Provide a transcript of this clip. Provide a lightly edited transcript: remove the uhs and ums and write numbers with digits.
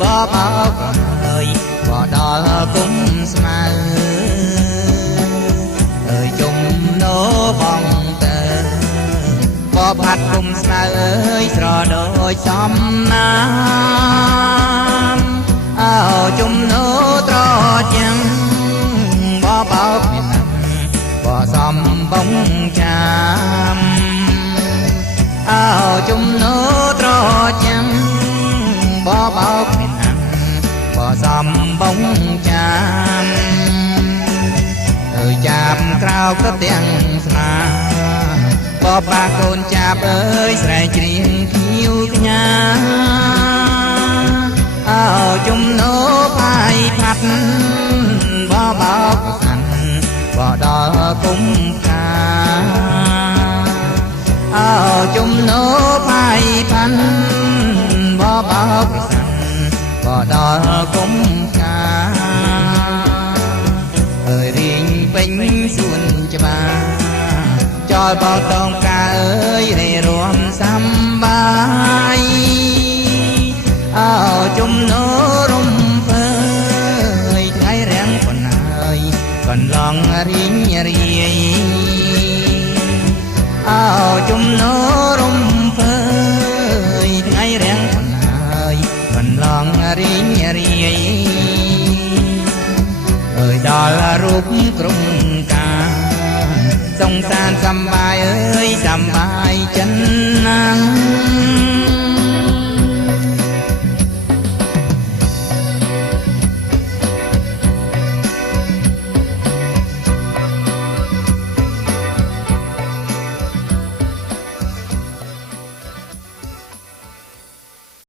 បបោកហើយក៏ដល់គុំស្មៅអើយជុំណូបងទៅបបហាត់គុំស្មៅអើយស្រដូចសំណាមអើជុំណូត្រជាងបបោកមានណាបសំបងចាំអើជុំណូត្រជាងបបោកមានណាបសំបងចាំអើយចាប់ក្រោកទៅទាំងស្នាបបាកូនចាប់អើយស្រែកច្រៀងភៀវខ្ញាអើជុំណូផាយផាត់បបោកសាន់បដល់គុំកាអើជុំណូផាយផាន់បបោកសាន់បដល់គុំកាអើយរៀងពេញសួនច្បារចោលបោតងកាអើយរេរួមសំបាយអើជុំណូរំភើយថ្ងៃរាំងប៉ុណ្ហើយកន្លងរៀងរាយអើជុំណូរំភើយថ្ងៃរាំងប៉ុណ្ហើយកន្លងរៀងរាយអើយដល់រូបក្រុមការសង្សានសំបាយអើយសំបាយចិនណា